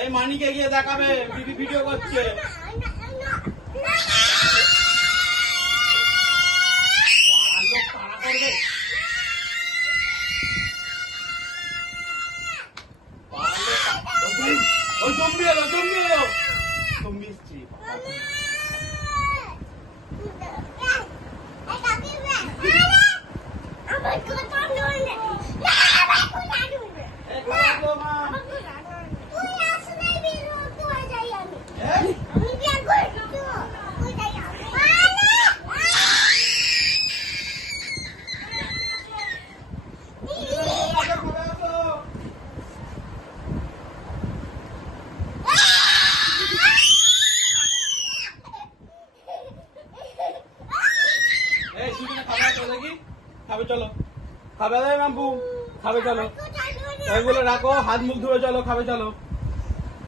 এই মানিকে গিয়ে দেখাবে দিদি ভিডিও করছে। ওই জম্বি এলো জম্বি এসছি। খাবে চলো, খাবে নাম্বু, খাবে চলো, এগুলো রাখো, হাত মুখ ধুয়ে চলো, খাবে চলো।